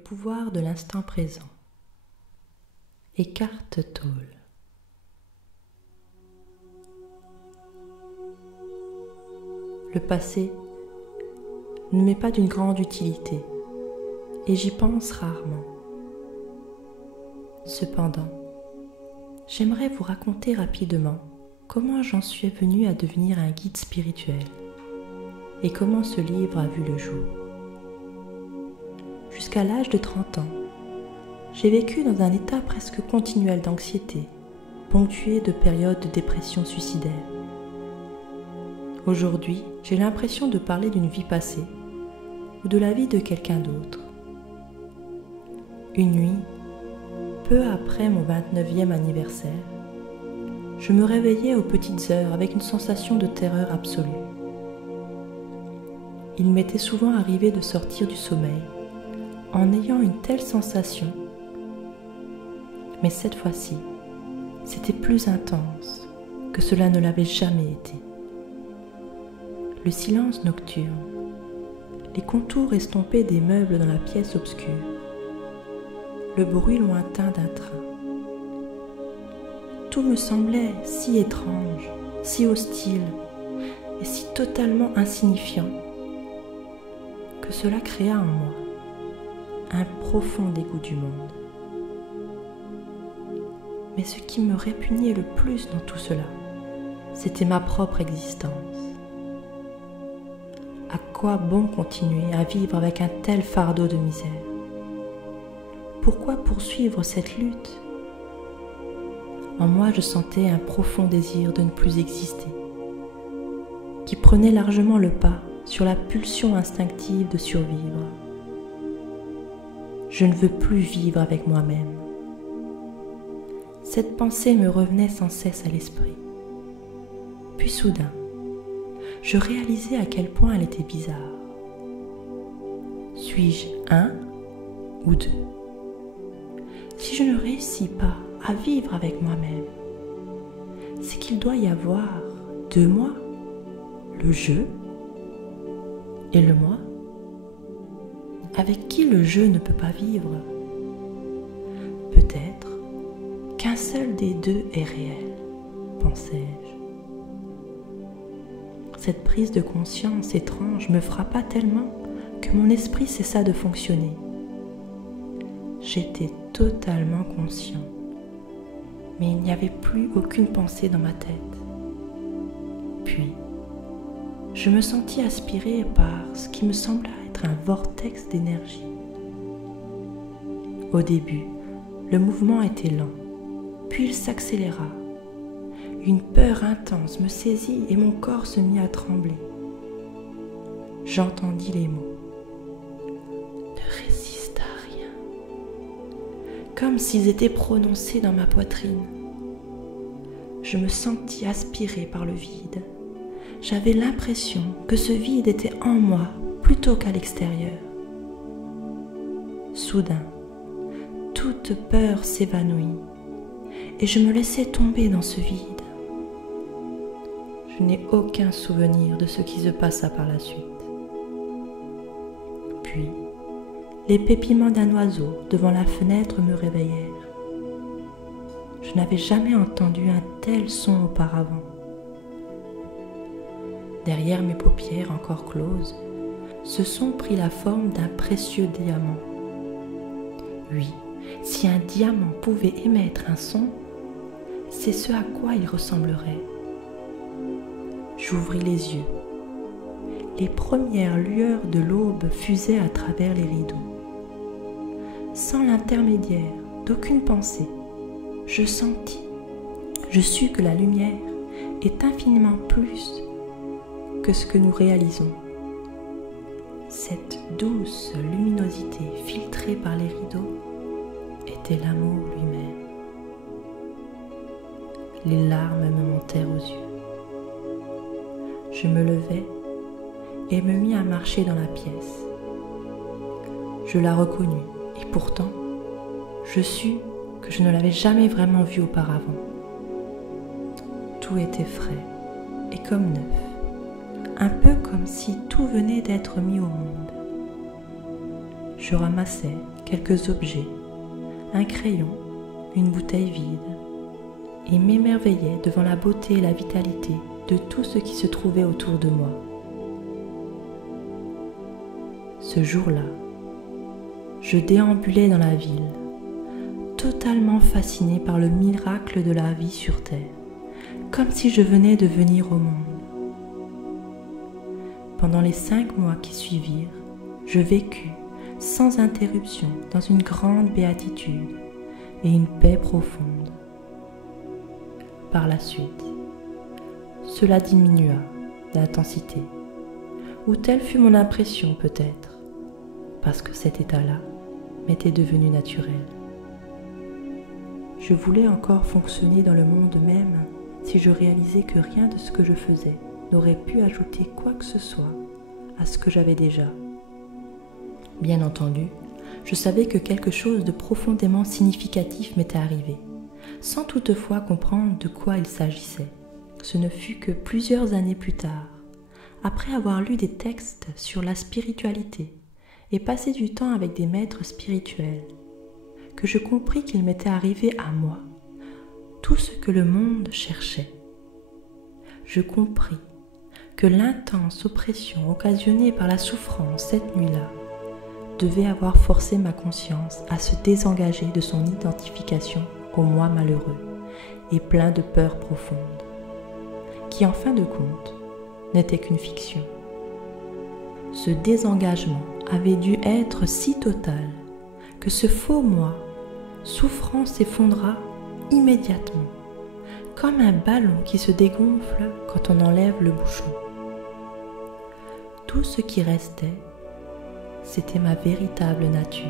pouvoir de l'instant présent. Eckhart Tolle. Le passé ne m'est pas d'une grande utilité et j'y pense rarement. Cependant, j'aimerais vous raconter rapidement comment j'en suis venue à devenir un guide spirituel et comment ce livre a vu le jour. Jusqu'à l'âge de 30 ans, j'ai vécu dans un état presque continuel d'anxiété, ponctué de périodes de dépression suicidaire. Aujourd'hui, j'ai l'impression de parler d'une vie passée ou de la vie de quelqu'un d'autre. Une nuit, peu après mon 29e anniversaire, je me réveillais aux petites heures avec une sensation de terreur absolue. Il m'était souvent arrivé de sortir du sommeil en ayant une telle sensation, mais cette fois-ci, c'était plus intense que cela ne l'avait jamais été. Le silence nocturne, les contours estompés des meubles dans la pièce obscure, le bruit lointain d'un train. Tout me semblait si étrange, si hostile et si totalement insignifiant que cela créa en moi un profond dégoût du monde. Mais ce qui me répugnait le plus dans tout cela, c'était ma propre existence. À quoi bon continuer à vivre avec un tel fardeau de misère? Pourquoi poursuivre cette lutte? En moi, je sentais un profond désir de ne plus exister, qui prenait largement le pas sur la pulsion instinctive de survivre. Je ne veux plus vivre avec moi-même. Cette pensée me revenait sans cesse à l'esprit. Puis soudain, je réalisais à quel point elle était bizarre. Suis-je un ou deux? Si je ne réussis pas à vivre avec moi-même, c'est qu'il doit y avoir deux moi, le je et le moi. Avec qui le je ne peut pas vivre? Peut-être qu'un seul des deux est réel, pensais-je. Cette prise de conscience étrange me frappa tellement que mon esprit cessa de fonctionner. J'étais totalement conscient, mais il n'y avait plus aucune pensée dans ma tête. Puis, je me sentis aspiré par ce qui me sembla être un vortex d'énergie. Au début, le mouvement était lent, puis il s'accéléra. Une peur intense me saisit et mon corps se mit à trembler. J'entendis les mots « Ne résiste à rien », comme s'ils étaient prononcés dans ma poitrine. Je me sentis aspiré par le vide. J'avais l'impression que ce vide était en moi plutôt qu'à l'extérieur. Soudain, toute peur s'évanouit et je me laissai tomber dans ce vide. Je n'ai aucun souvenir de ce qui se passa par la suite. Puis, les pépiments d'un oiseau devant la fenêtre me réveillèrent. Je n'avais jamais entendu un tel son auparavant. Derrière mes paupières encore closes, ce son prit la forme d'un précieux diamant. Oui, si un diamant pouvait émettre un son, c'est ce à quoi il ressemblerait. J'ouvris les yeux. Les premières lueurs de l'aube fusaient à travers les rideaux. Sans l'intermédiaire d'aucune pensée, je sus que la lumière est infiniment plus que ce que nous réalisons. Cette douce luminosité filtrée par les rideaux était l'amour lui-même. Les larmes me montèrent aux yeux. Je me levai et me mis à marcher dans la pièce. Je la reconnus et pourtant, je sus que je ne l'avais jamais vraiment vue auparavant. Tout était frais et comme neuf, un peu comme si tout venait d'être mis au monde. Je ramassai quelques objets, un crayon, une bouteille vide, et m'émerveillais devant la beauté et la vitalité de tout ce qui se trouvait autour de moi. Ce jour-là, je déambulais dans la ville, totalement fascinée par le miracle de la vie sur Terre, comme si je venais de venir au monde. Pendant les 5 mois qui suivirent, je vécus sans interruption dans une grande béatitude et une paix profonde. Par la suite, cela diminua d'intensité, ou telle fut mon impression peut-être, parce que cet état-là m'était devenu naturel. Je voulais encore fonctionner dans le monde même si je réalisais que rien de ce que je faisais n'aurait pu ajouter quoi que ce soit à ce que j'avais déjà. Bien entendu, je savais que quelque chose de profondément significatif m'était arrivé, sans toutefois comprendre de quoi il s'agissait. Ce ne fut que plusieurs années plus tard, après avoir lu des textes sur la spiritualité et passé du temps avec des maîtres spirituels, que je compris qu'il m'était arrivé à moi tout ce que le monde cherchait. Je compris que l'intense oppression occasionnée par la souffrance cette nuit-là devait avoir forcé ma conscience à se désengager de son identification au moi malheureux et plein de peurs profondes, qui en fin de compte n'était qu'une fiction. Ce désengagement avait dû être si total que ce faux moi souffrant s'effondra immédiatement, comme un ballon qui se dégonfle quand on enlève le bouchon. Tout ce qui restait, c'était ma véritable nature.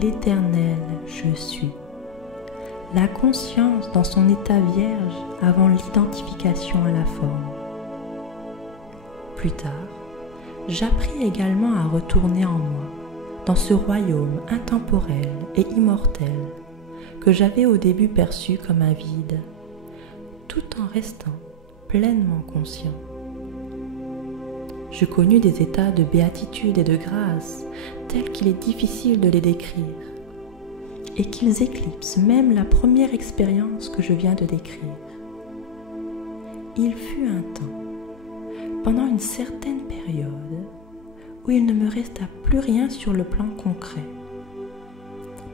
L'éternel je suis, la conscience dans son état vierge avant l'identification à la forme. Plus tard, j'appris également à retourner en moi, dans ce royaume intemporel et immortel que j'avais au début perçu comme un vide, tout en restant pleinement conscient. Je connus des états de béatitude et de grâce tels qu'il est difficile de les décrire, et qu'ils éclipsent même la première expérience que je viens de décrire. Il fut un temps, pendant une certaine période, où il ne me resta plus rien sur le plan concret.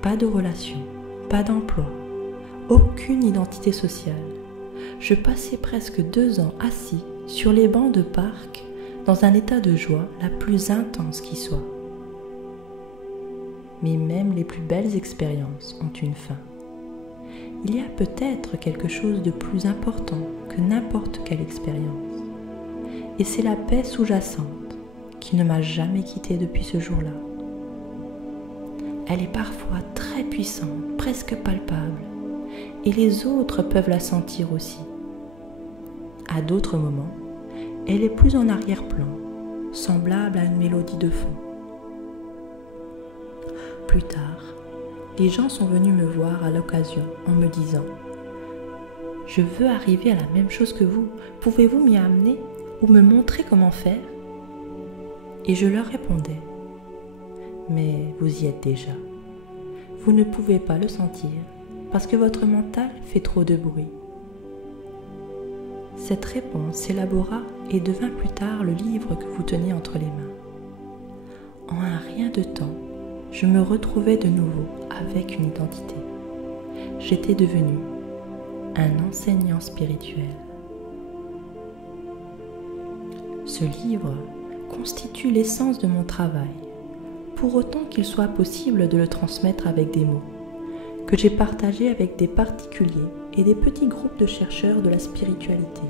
Pas de relation, pas d'emploi, aucune identité sociale. Je passais presque 2 ans assis sur les bancs de parc dans un état de joie la plus intense qui soit. Mais même les plus belles expériences ont une fin. Il y a peut-être quelque chose de plus important que n'importe quelle expérience. Et c'est la paix sous-jacente qui ne m'a jamais quitté depuis ce jour-là. Elle est parfois très puissante, presque palpable, et les autres peuvent la sentir aussi. À d'autres moments, elle est plus en arrière-plan, semblable à une mélodie de fond. Plus tard, les gens sont venus me voir à l'occasion en me disant « Je veux arriver à la même chose que vous, pouvez-vous m'y amener ou me montrer comment faire ?» Et je leur répondais « Mais vous y êtes déjà. Vous ne pouvez pas le sentir parce que votre mental fait trop de bruit. » Cette réponse s'élabora et devint plus tard le livre que vous tenez entre les mains. En un rien de temps, je me retrouvais de nouveau avec une identité. J'étais devenu un enseignant spirituel. Ce livre constitue l'essence de mon travail, pour autant qu'il soit possible de le transmettre avec des mots, que j'ai partagé avec des particuliers et des petits groupes de chercheurs de la spiritualité,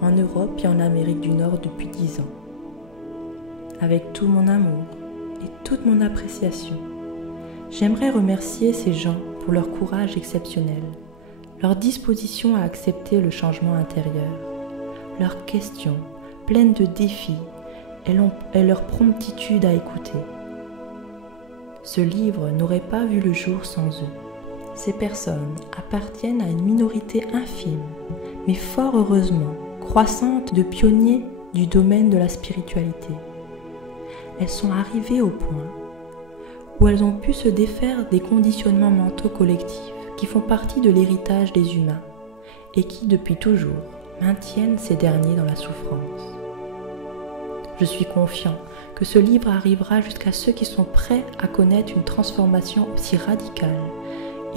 en Europe et en Amérique du Nord depuis 10 ans. Avec tout mon amour et toute mon appréciation, j'aimerais remercier ces gens pour leur courage exceptionnel, leur disposition à accepter le changement intérieur, leurs questions pleines de défis et leur promptitude à écouter. Ce livre n'aurait pas vu le jour sans eux. Ces personnes appartiennent à une minorité infime, mais fort heureusement croissante de pionniers du domaine de la spiritualité. Elles sont arrivées au point où elles ont pu se défaire des conditionnements mentaux collectifs qui font partie de l'héritage des humains et qui, depuis toujours, maintiennent ces derniers dans la souffrance. Je suis confiant que ce livre arrivera jusqu'à ceux qui sont prêts à connaître une transformation aussi radicale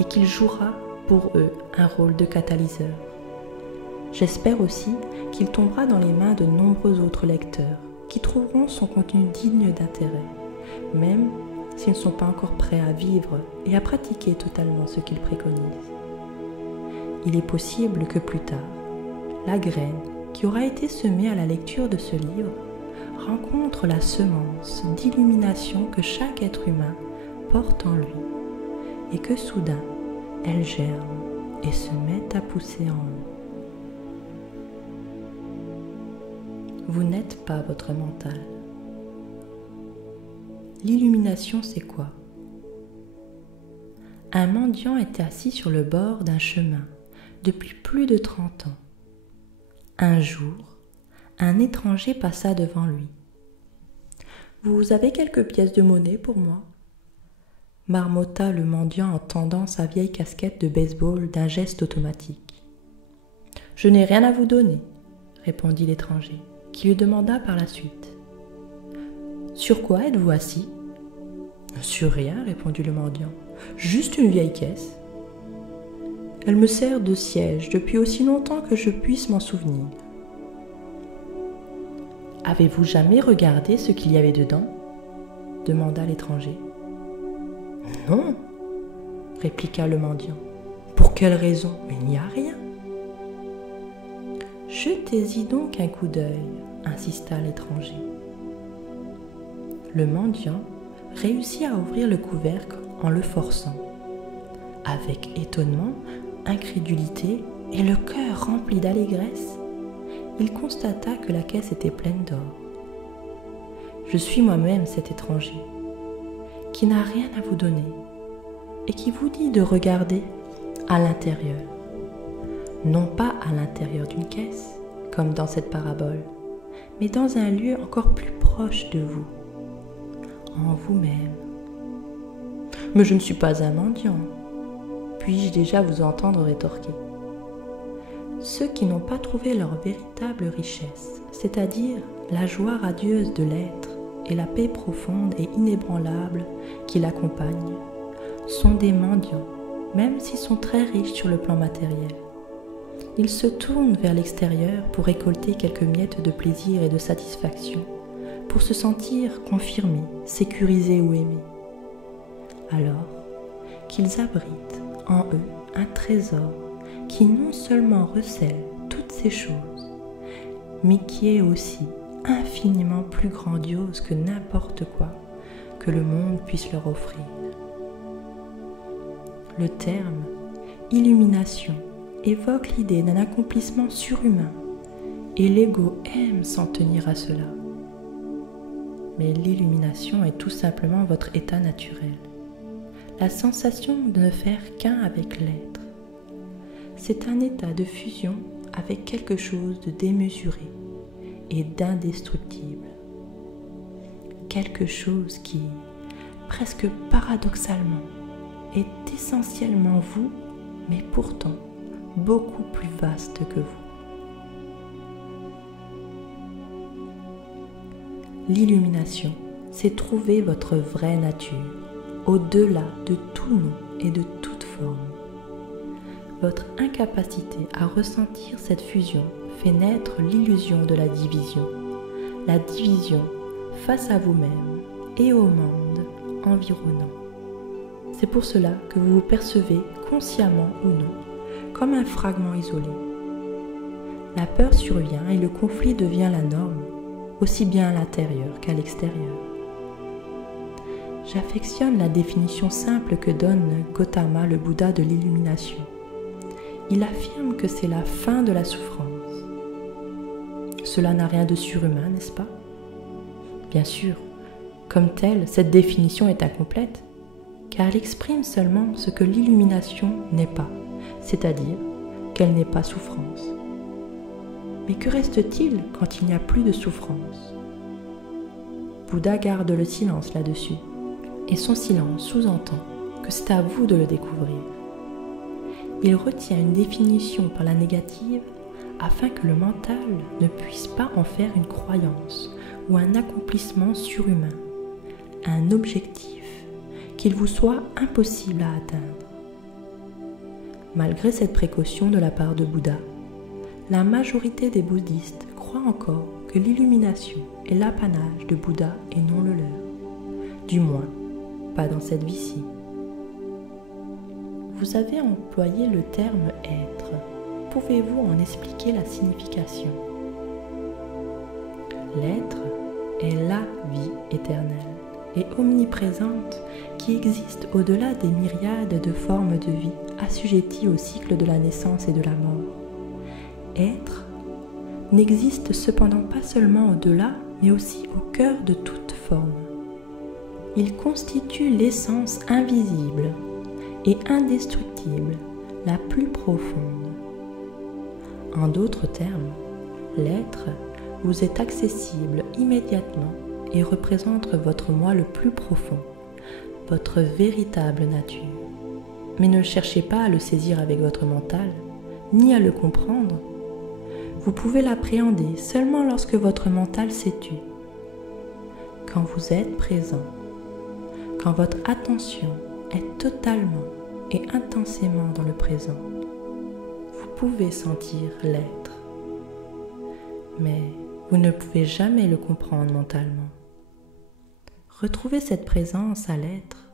et qu'il jouera pour eux un rôle de catalyseur. J'espère aussi qu'il tombera dans les mains de nombreux autres lecteurs qui trouveront son contenu digne d'intérêt, même s'ils ne sont pas encore prêts à vivre et à pratiquer totalement ce qu'il préconise. Il est possible que plus tard, la graine qui aura été semée à la lecture de ce livre rencontre la semence d'illumination que chaque être humain porte en lui et que soudain elle germe et se met à pousser en haut. Vous n'êtes pas votre mental. L'illumination, c'est quoi? Un mendiant était assis sur le bord d'un chemin depuis plus de 30 ans. Un jour, un étranger passa devant lui. « Vous avez quelques pièces de monnaie pour moi ?» marmotta le mendiant en tendant sa vieille casquette de baseball d'un geste automatique. « Je n'ai rien à vous donner, » répondit l'étranger, qui lui demanda par la suite. « Sur quoi êtes-vous assis ?»« Sur rien, » répondit le mendiant, « juste une vieille caisse. Elle me sert de siège depuis aussi longtemps que je puisse m'en souvenir. » « Avez-vous jamais regardé ce qu'il y avait dedans ?» demanda l'étranger. « Non, » répliqua le mendiant. « Pour quelle raison? Il n'y a rien. »« Jetez-y donc un coup d'œil, » insista l'étranger. Le mendiant réussit à ouvrir le couvercle en le forçant. Avec étonnement, incrédulité et le cœur rempli d'allégresse, il constata que la caisse était pleine d'or. Je suis moi-même cet étranger, qui n'a rien à vous donner et qui vous dit de regarder à l'intérieur. Non pas à l'intérieur d'une caisse, comme dans cette parabole, mais dans un lieu encore plus proche de vous, en vous-même. Mais je ne suis pas un mendiant, puis-je déjà vous entendre rétorquer. Ceux qui n'ont pas trouvé leur véritable richesse, c'est-à-dire la joie radieuse de l'être et la paix profonde et inébranlable qui l'accompagne, sont des mendiants, même s'ils sont très riches sur le plan matériel. Ils se tournent vers l'extérieur pour récolter quelques miettes de plaisir et de satisfaction, pour se sentir confirmés, sécurisés ou aimés. Alors qu'ils abritent en eux un trésor qui non seulement recèle toutes ces choses, mais qui est aussi infiniment plus grandiose que n'importe quoi que le monde puisse leur offrir. Le terme « illumination » évoque l'idée d'un accomplissement surhumain, et l'ego aime s'en tenir à cela. Mais l'illumination est tout simplement votre état naturel, la sensation de ne faire qu'un avec l'être. C'est un état de fusion avec quelque chose de démesuré et d'indestructible. Quelque chose qui, presque paradoxalement, est essentiellement vous, mais pourtant beaucoup plus vaste que vous. L'illumination, c'est trouver votre vraie nature, au-delà de tout nom et de toute forme. Votre incapacité à ressentir cette fusion fait naître l'illusion de la division face à vous-même et au monde environnant. C'est pour cela que vous vous percevez, consciemment ou non, comme un fragment isolé. La peur survient et le conflit devient la norme, aussi bien à l'intérieur qu'à l'extérieur. J'affectionne la définition simple que donne Gautama, le Bouddha de l'illumination. Il affirme que c'est la fin de la souffrance. Cela n'a rien de surhumain, n'est-ce pas? Bien sûr, comme telle, cette définition est incomplète, car elle exprime seulement ce que l'illumination n'est pas, c'est-à-dire qu'elle n'est pas souffrance. Mais que reste-t-il quand il n'y a plus de souffrance? Bouddha garde le silence là-dessus, et son silence sous-entend que c'est à vous de le découvrir. Il retient une définition par la négative afin que le mental ne puisse pas en faire une croyance ou un accomplissement surhumain, un objectif qu'il vous soit impossible à atteindre. Malgré cette précaution de la part de Bouddha, la majorité des bouddhistes croient encore que l'illumination est l'apanage de Bouddha et non le leur, du moins pas dans cette vie-ci. Vous avez employé le terme « être ». Pouvez-vous en expliquer la signification? L'être est la vie éternelle et omniprésente qui existe au-delà des myriades de formes de vie assujetties au cycle de la naissance et de la mort. Être n'existe cependant pas seulement au-delà, mais aussi au cœur de toute forme. Il constitue l'essence invisible et indestructible, la plus profonde. En d'autres termes, l'être vous est accessible immédiatement et représente votre moi le plus profond, votre véritable nature. Mais ne cherchez pas à le saisir avec votre mental, ni à le comprendre. Vous pouvez l'appréhender seulement lorsque votre mental s'est tu. Quand vous êtes présent, quand votre attention est totalement et intensément dans le présent, vous pouvez sentir l'être, mais vous ne pouvez jamais le comprendre mentalement. Retrouver cette présence à l'être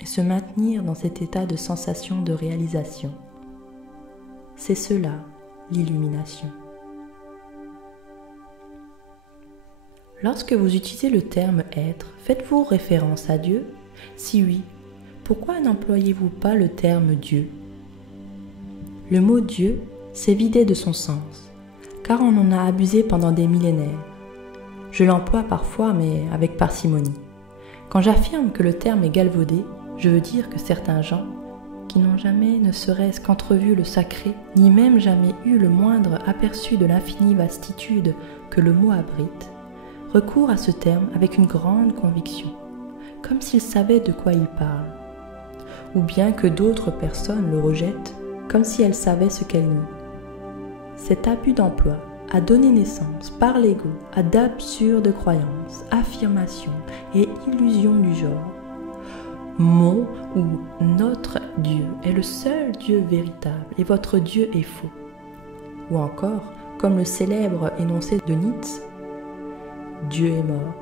et se maintenir dans cet état de sensation de réalisation, c'est cela l'illumination. Lorsque vous utilisez le terme « être », faites-vous référence à Dieu? Si oui, pourquoi n'employez-vous pas le terme « Dieu » ? Le mot « Dieu » s'est vidé de son sens, car on en a abusé pendant des millénaires. Je l'emploie parfois, mais avec parcimonie. Quand j'affirme que le terme est galvaudé, je veux dire que certains gens, qui n'ont jamais ne serait-ce qu'entrevu le sacré, ni même jamais eu le moindre aperçu de l'infinie vastitude que le mot abrite, recourent à ce terme avec une grande conviction, comme s'ils savaient de quoi ils parlent, ou bien que d'autres personnes le rejettent, comme si elles savaient ce qu'elles nient. Cet abus d'emploi a donné naissance par l'ego à d'absurdes croyances, affirmations et illusions du genre « Mon ou notre Dieu est le seul Dieu véritable et votre Dieu est faux » ou encore, comme le célèbre énoncé de Nietzsche, « Dieu est mort ».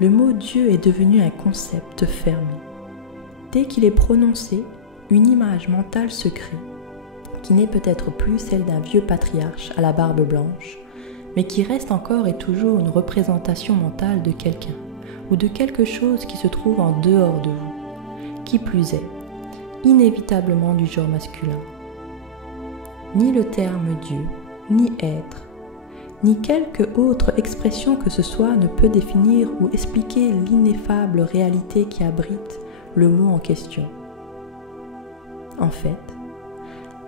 Le mot Dieu est devenu un concept fermé. Dès qu'il est prononcé, une image mentale se crée, qui n'est peut-être plus celle d'un vieux patriarche à la barbe blanche, mais qui reste encore et toujours une représentation mentale de quelqu'un, ou de quelque chose qui se trouve en dehors de vous, qui plus est, inévitablement du genre masculin. Ni le terme Dieu, ni être, ni quelque autre expression que ce soit ne peut définir ou expliquer l'ineffable réalité qui abrite le mot en question. En fait,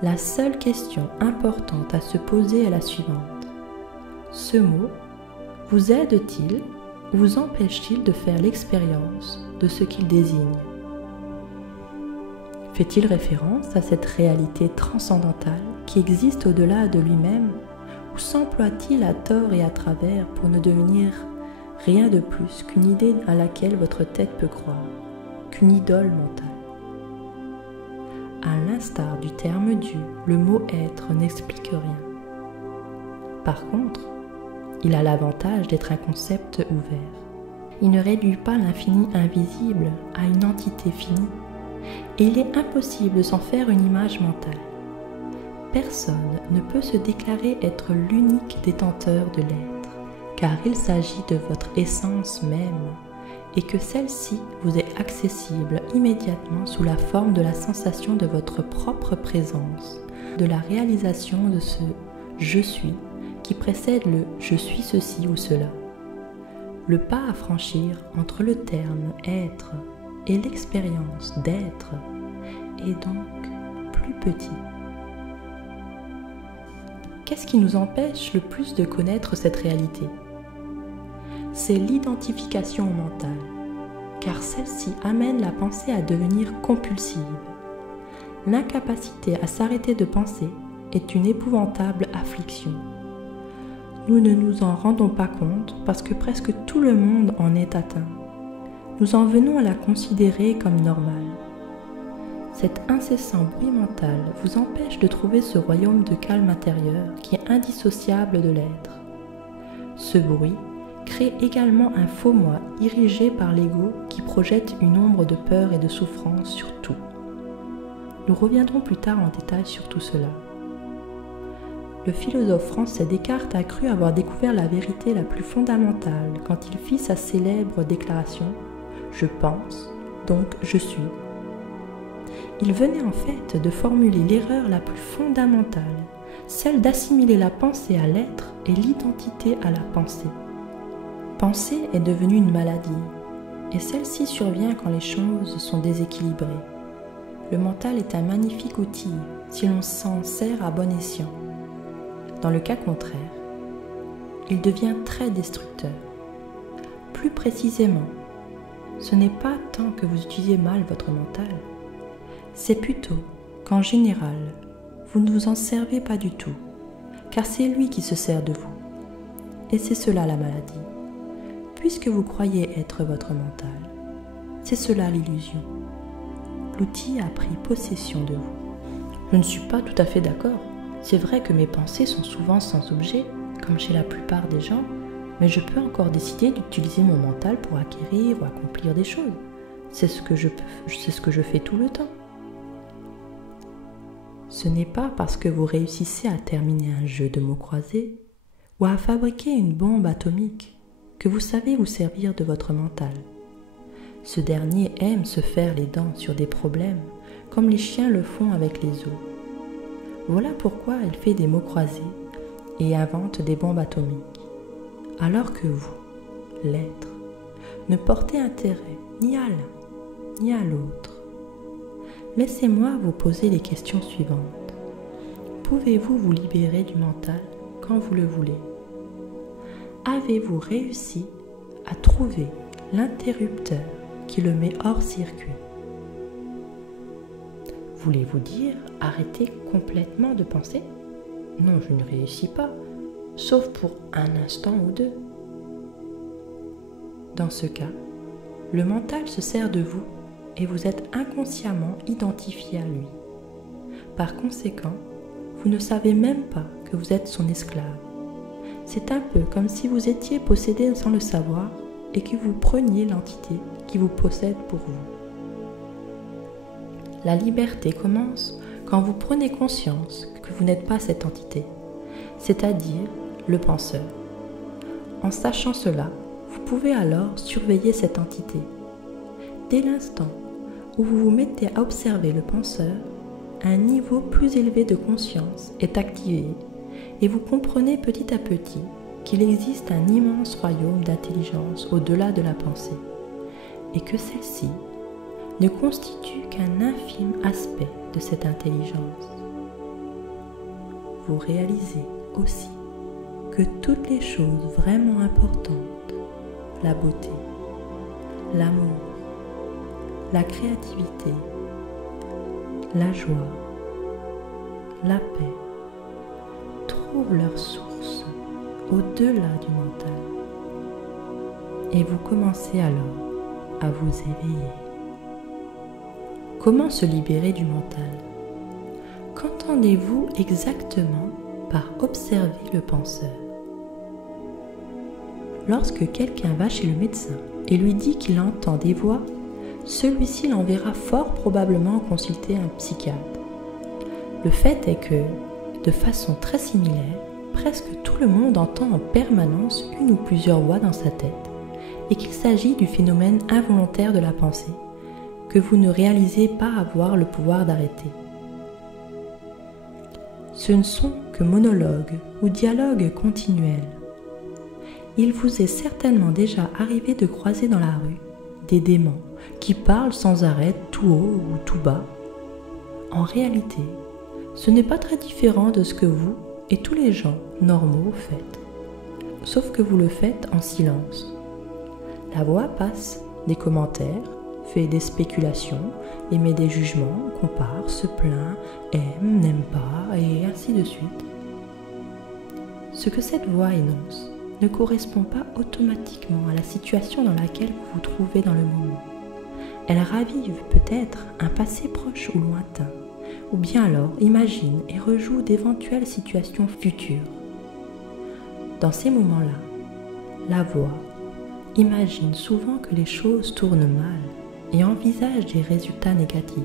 la seule question importante à se poser est la suivante. Ce mot vous aide-t-il ou vous empêche-t-il de faire l'expérience de ce qu'il désigne? Fait-il référence à cette réalité transcendantale qui existe au-delà de lui-même ou s'emploie-t-il à tort et à travers pour ne devenir rien de plus qu'une idée à laquelle votre tête peut croire, qu'une idole mentale? À l'instar du terme Dieu, le mot être n'explique rien. Par contre, il a l'avantage d'être un concept ouvert. Il ne réduit pas l'infini invisible à une entité finie, et il est impossible de s'en faire une image mentale. Personne ne peut se déclarer être l'unique détenteur de l'être, car il s'agit de votre essence même, et que celle-ci vous est accessible immédiatement sous la forme de la sensation de votre propre présence, de la réalisation de ce « je suis » qui précède le « je suis ceci ou cela ». Le pas à franchir entre le terme « être » et l'expérience d'être est donc plus petit. Qu'est-ce qui nous empêche le plus de connaître cette réalité ? C'est l'identification mentale, car celle-ci amène la pensée à devenir compulsive. L'incapacité à s'arrêter de penser est une épouvantable affliction. Nous ne nous en rendons pas compte parce que presque tout le monde en est atteint. Nous en venons à la considérer comme normale. Cet incessant bruit mental vous empêche de trouver ce royaume de calme intérieur qui est indissociable de l'être. Ce bruit crée également un faux moi irrigé par l'ego qui projette une ombre de peur et de souffrance sur tout. Nous reviendrons plus tard en détail sur tout cela. Le philosophe français Descartes a cru avoir découvert la vérité la plus fondamentale quand il fit sa célèbre déclaration « Je pense, donc je suis ». Il venait en fait de formuler l'erreur la plus fondamentale, celle d'assimiler la pensée à l'être et l'identité à la pensée. Penser est devenue une maladie, et celle-ci survient quand les choses sont déséquilibrées. Le mental est un magnifique outil si l'on s'en sert à bon escient. Dans le cas contraire, il devient très destructeur. Plus précisément, ce n'est pas tant que vous utilisez mal votre mental, c'est plutôt qu'en général, vous ne vous en servez pas du tout, car c'est lui qui se sert de vous. Et c'est cela la maladie. Puisque vous croyez être votre mental, c'est cela l'illusion. L'outil a pris possession de vous. Je ne suis pas tout à fait d'accord. C'est vrai que mes pensées sont souvent sans objet, comme chez la plupart des gens, mais je peux encore décider d'utiliser mon mental pour acquérir ou accomplir des choses. C'est ce que je fais tout le temps. Ce n'est pas parce que vous réussissez à terminer un jeu de mots croisés ou à fabriquer une bombe atomique que vous savez vous servir de votre mental. Ce dernier aime se faire les dents sur des problèmes comme les chiens le font avec les os. Voilà pourquoi il fait des mots croisés et invente des bombes atomiques. Alors que vous, l'être, ne portez intérêt ni à l'un ni à l'autre. Laissez-moi vous poser les questions suivantes. Pouvez-vous vous libérer du mental quand vous le voulez? Avez-vous réussi à trouver l'interrupteur qui le met hors circuit? Voulez-vous dire arrêter complètement de penser? Non, je ne réussis pas, sauf pour un instant ou deux. Dans ce cas, le mental se sert de vous et vous êtes inconsciemment identifié à lui. Par conséquent, vous ne savez même pas que vous êtes son esclave. C'est un peu comme si vous étiez possédé sans le savoir et que vous preniez l'entité qui vous possède pour vous. La liberté commence quand vous prenez conscience que vous n'êtes pas cette entité, c'est-à-dire le penseur. En sachant cela, vous pouvez alors surveiller cette entité. Dès l'instant où vous vous mettez à observer le penseur, un niveau plus élevé de conscience est activé et vous comprenez petit à petit qu'il existe un immense royaume d'intelligence au-delà de la pensée et que celle-ci ne constitue qu'un infime aspect de cette intelligence. Vous réalisez aussi que toutes les choses vraiment importantes, la beauté, l'amour, la créativité, la joie, la paix, trouvent leur source au-delà du mental. Et vous commencez alors à vous éveiller. Comment se libérer du mental? Qu'entendez-vous exactement par observer le penseur? Lorsque quelqu'un va chez le médecin et lui dit qu'il entend des voix, celui-ci l'enverra fort probablement consulter un psychiatre. Le fait est que, de façon très similaire, presque tout le monde entend en permanence une ou plusieurs voix dans sa tête et qu'il s'agit du phénomène involontaire de la pensée que vous ne réalisez pas avoir le pouvoir d'arrêter. Ce ne sont que monologues ou dialogues continuels. Il vous est certainement déjà arrivé de croiser dans la rue des démons qui parlent sans arrêt tout haut ou tout bas. En réalité, ce n'est pas très différent de ce que vous et tous les gens normaux faites, sauf que vous le faites en silence. La voix passe des commentaires, fait des spéculations, émet des jugements, compare, se plaint, aime, n'aime pas, et ainsi de suite. Ce que cette voix énonce ne correspond pas automatiquement à la situation dans laquelle vous vous trouvez dans le moment. Elle ravive peut-être un passé proche ou lointain, ou bien alors imagine et rejoue d'éventuelles situations futures. Dans ces moments-là, la voix imagine souvent que les choses tournent mal et envisage des résultats négatifs.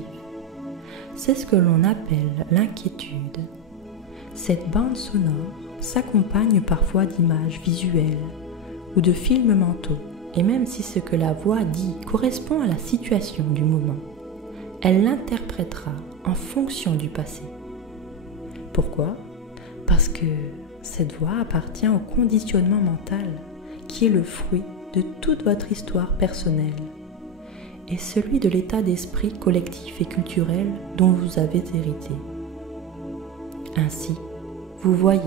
C'est ce que l'on appelle l'inquiétude. Cette bande sonore s'accompagne parfois d'images visuelles ou de films mentaux, et même si ce que la voix dit correspond à la situation du moment, elle l'interprétera en fonction du passé. Pourquoi ? Parce que cette voix appartient au conditionnement mental, qui est le fruit de toute votre histoire personnelle et celui de l'état d'esprit collectif et culturel dont vous avez hérité. Ainsi, vous voyez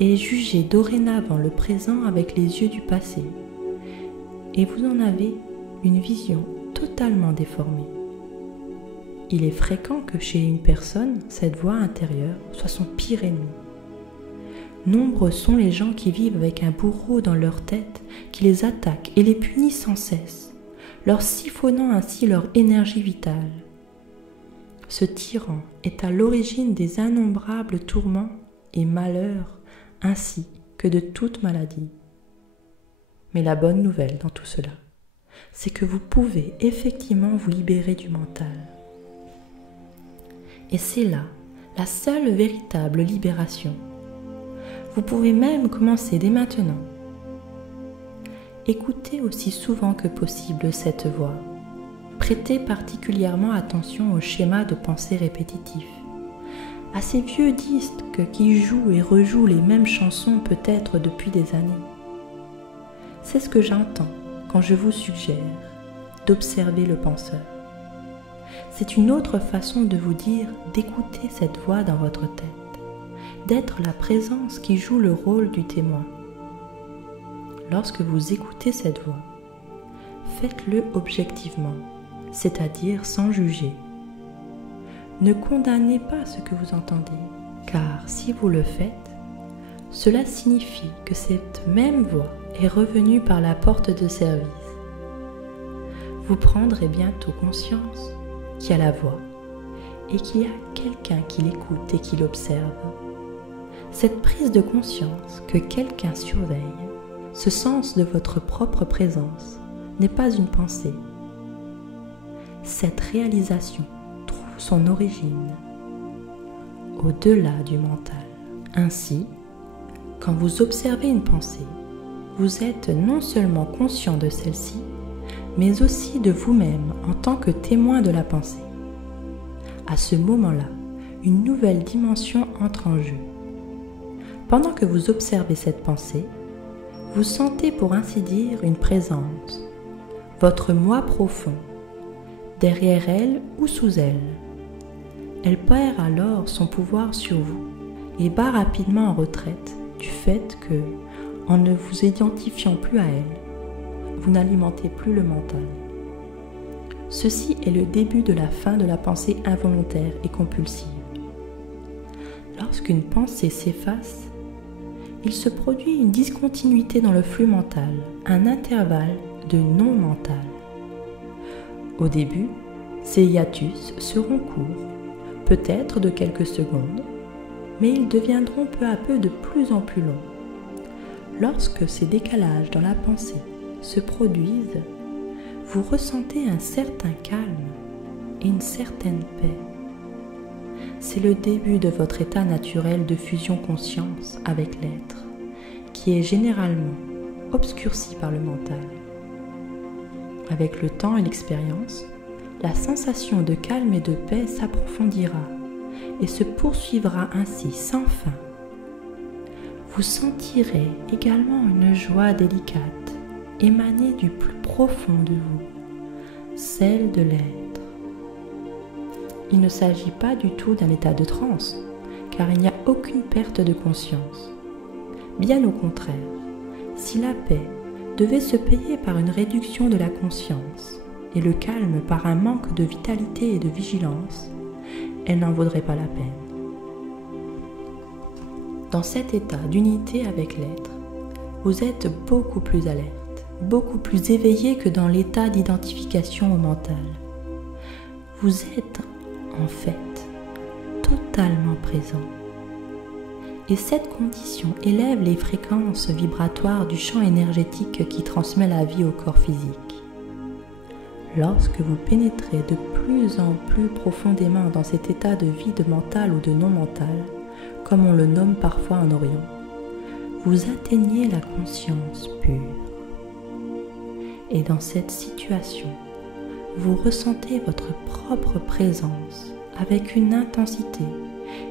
et jugez dorénavant le présent avec les yeux du passé, et vous en avez une vision totalement déformée. Il est fréquent que chez une personne, cette voix intérieure soit son pire ennemi. Nombreux sont les gens qui vivent avec un bourreau dans leur tête qui les attaque et les punit sans cesse, leur siphonnant ainsi leur énergie vitale. Ce tyran est à l'origine des innombrables tourments et malheurs ainsi que de toute maladie. Mais la bonne nouvelle dans tout cela, c'est que vous pouvez effectivement vous libérer du mental. Et c'est là la seule véritable libération. Vous pouvez même commencer dès maintenant. Écoutez aussi souvent que possible cette voix. Prêtez particulièrement attention aux schémas de pensée répétitifs, à ces vieux disques qui jouent et rejouent les mêmes chansons peut-être depuis des années. C'est ce que j'entends quand je vous suggère d'observer le penseur. C'est une autre façon de vous dire d'écouter cette voix dans votre tête, d'être la présence qui joue le rôle du témoin. Lorsque vous écoutez cette voix, faites-le objectivement, c'est-à-dire sans juger. Ne condamnez pas ce que vous entendez, car si vous le faites, cela signifie que cette même voix est revenue par la porte de service. Vous prendrez bientôt conscience qu'il y a la voix et qu'il y a quelqu'un qui l'écoute et qui l'observe. Cette prise de conscience que quelqu'un surveille, ce sens de votre propre présence, n'est pas une pensée. Cette réalisation trouve son origine au-delà du mental. Ainsi, quand vous observez une pensée, vous êtes non seulement conscient de celle-ci, mais aussi de vous-même en tant que témoin de la pensée. À ce moment-là, une nouvelle dimension entre en jeu. Pendant que vous observez cette pensée, vous sentez pour ainsi dire une présence, votre moi profond, derrière elle ou sous elle. Elle perd alors son pouvoir sur vous et bat rapidement en retraite du fait que, en ne vous identifiant plus à elle, vous n'alimentez plus le mental. Ceci est le début de la fin de la pensée involontaire et compulsive. Lorsqu'une pensée s'efface, il se produit une discontinuité dans le flux mental, un intervalle de non-mental. Au début, ces hiatus seront courts, peut-être de quelques secondes, mais ils deviendront peu à peu de plus en plus longs. Lorsque ces décalages dans la pensée se produisent, vous ressentez un certain calme et une certaine paix. C'est le début de votre état naturel de fusion-conscience avec l'être, qui est généralement obscurci par le mental. Avec le temps et l'expérience, la sensation de calme et de paix s'approfondira et se poursuivra ainsi sans fin. Vous sentirez également une joie délicate émaner du plus profond de vous, celle de l'être. Il ne s'agit pas du tout d'un état de transe, car il n'y a aucune perte de conscience. Bien au contraire, si la paix devait se payer par une réduction de la conscience et le calme par un manque de vitalité et de vigilance, elle n'en vaudrait pas la peine. Dans cet état d'unité avec l'être, vous êtes beaucoup plus alerte, beaucoup plus éveillé que dans l'état d'identification au mental. Vous êtes, en fait, totalement présent. Et cette condition élève les fréquences vibratoires du champ énergétique qui transmet la vie au corps physique. Lorsque vous pénétrez de plus en plus profondément dans cet état de vide mental ou de non-mental, comme on le nomme parfois en Orient, vous atteignez la conscience pure. Et dans cette situation, vous ressentez votre propre présence avec une intensité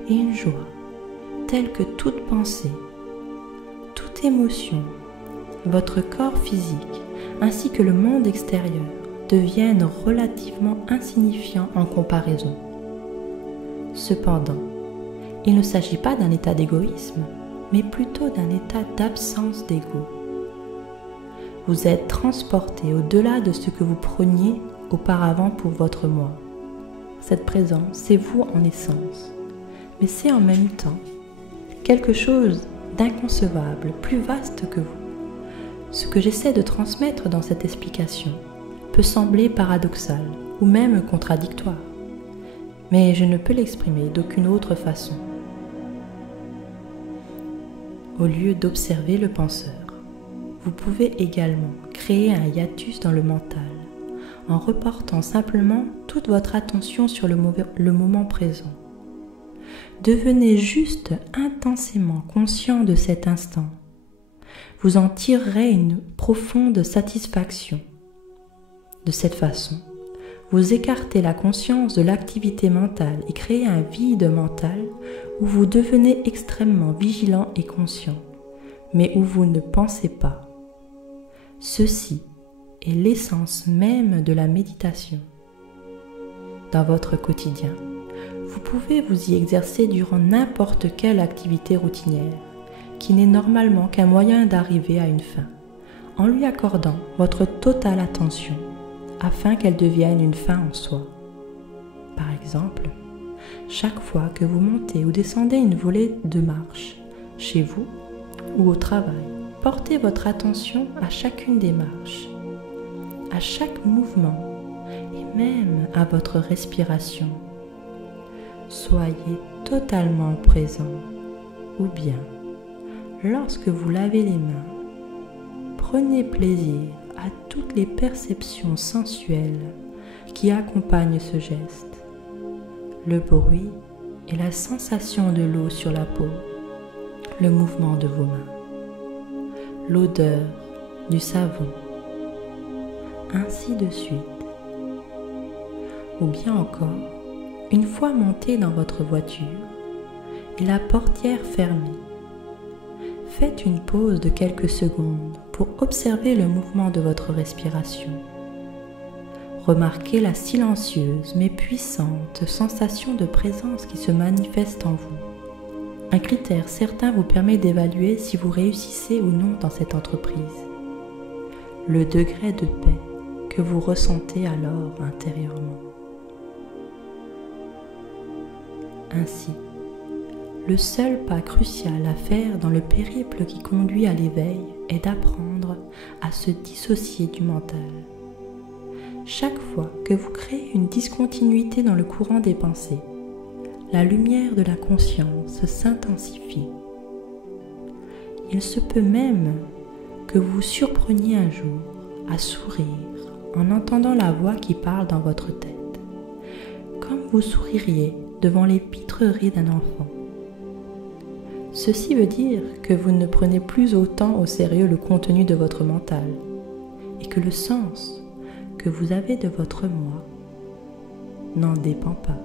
et une joie telle que toute pensée, toute émotion, votre corps physique ainsi que le monde extérieur deviennent relativement insignifiants en comparaison. Cependant, il ne s'agit pas d'un état d'égoïsme, mais plutôt d'un état d'absence d'ego. Vous êtes transporté au-delà de ce que vous preniez auparavant pour votre moi. Cette présence, c'est vous en essence, mais c'est en même temps quelque chose d'inconcevable, plus vaste que vous. Ce que j'essaie de transmettre dans cette explication peut sembler paradoxal ou même contradictoire, mais je ne peux l'exprimer d'aucune autre façon. Au lieu d'observer le penseur, vous pouvez également créer un hiatus dans le mental en reportant simplement toute votre attention sur le moment présent. Devenez juste intensément conscient de cet instant. Vous en tirerez une profonde satisfaction. De cette façon, vous écartez la conscience de l'activité mentale et créez un vide mental où vous devenez extrêmement vigilant et conscient, mais où vous ne pensez pas. Ceci est l'essence même de la méditation. Dans votre quotidien, vous pouvez vous y exercer durant n'importe quelle activité routinière, qui n'est normalement qu'un moyen d'arriver à une fin, en lui accordant votre totale attention, afin qu'elle devienne une fin en soi. Par exemple, chaque fois que vous montez ou descendez une volée de marche, chez vous ou au travail, portez votre attention à chacune des marches, à chaque mouvement et même à votre respiration. Soyez totalement présent, ou bien, lorsque vous lavez les mains, prenez plaisir à toutes les perceptions sensuelles qui accompagnent ce geste, le bruit et la sensation de l'eau sur la peau, le mouvement de vos mains, l'odeur du savon, ainsi de suite. Ou bien encore, une fois monté dans votre voiture et la portière fermée, faites une pause de quelques secondes pour observer le mouvement de votre respiration. Remarquez la silencieuse mais puissante sensation de présence qui se manifeste en vous. Un critère certain vous permet d'évaluer si vous réussissez ou non dans cette entreprise. Le degré de paix que vous ressentez alors intérieurement. Ainsi, le seul pas crucial à faire dans le périple qui conduit à l'éveil est d'apprendre à se dissocier du mental. Chaque fois que vous créez une discontinuité dans le courant des pensées, la lumière de la conscience s'intensifie. Il se peut même que vous vous surpreniez un jour à sourire en entendant la voix qui parle dans votre tête, comme vous souririez devant les pitreries d'un enfant. Ceci veut dire que vous ne prenez plus autant au sérieux le contenu de votre mental et que le sens que vous avez de votre moi n'en dépend pas.